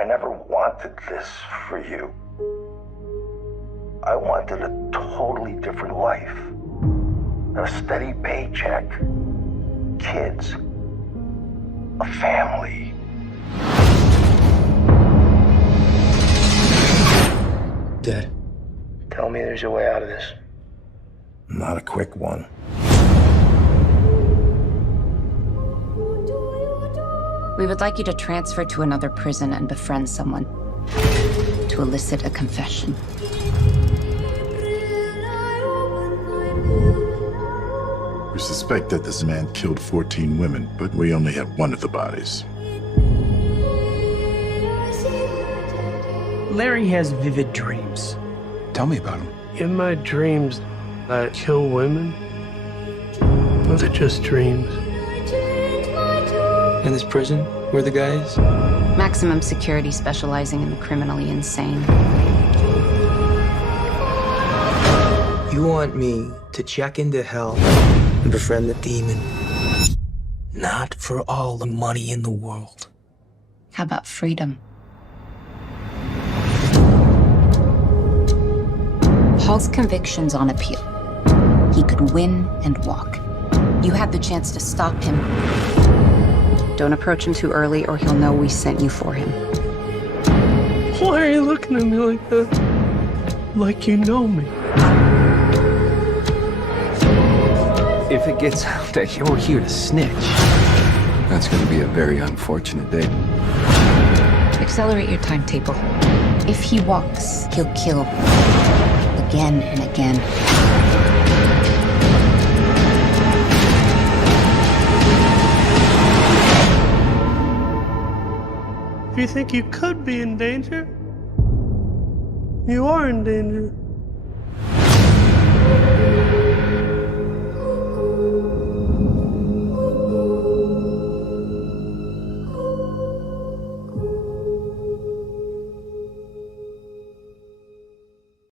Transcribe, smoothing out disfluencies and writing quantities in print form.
I never wanted this for you. I wanted a totally different life. A steady paycheck, kids, a family. Dad, tell me there's a way out of this. Not a quick one. We would like you to transfer to another prison and befriend someone to elicit a confession. We suspect that this man killed 14 women, but we only have one of the bodies. Larry has vivid dreams. Tell me about him. In my dreams, I kill women. Those are just dreams. In this prison, where the guys? Maximum security specializing in the criminally insane. You want me to check into hell and befriend the demon? Not for all the money in the world. How about freedom? Paul's conviction's on appeal. He could win and walk. You had the chance to stop him. Don't approach him too early or he'll know we sent you for him. Why are you looking at me like that? Like you know me. If it gets out that you're here to snitch, that's going to be a very unfortunate day. Accelerate your timetable. If he walks, he'll kill. Again and again. If you think you could be in danger, you are in danger.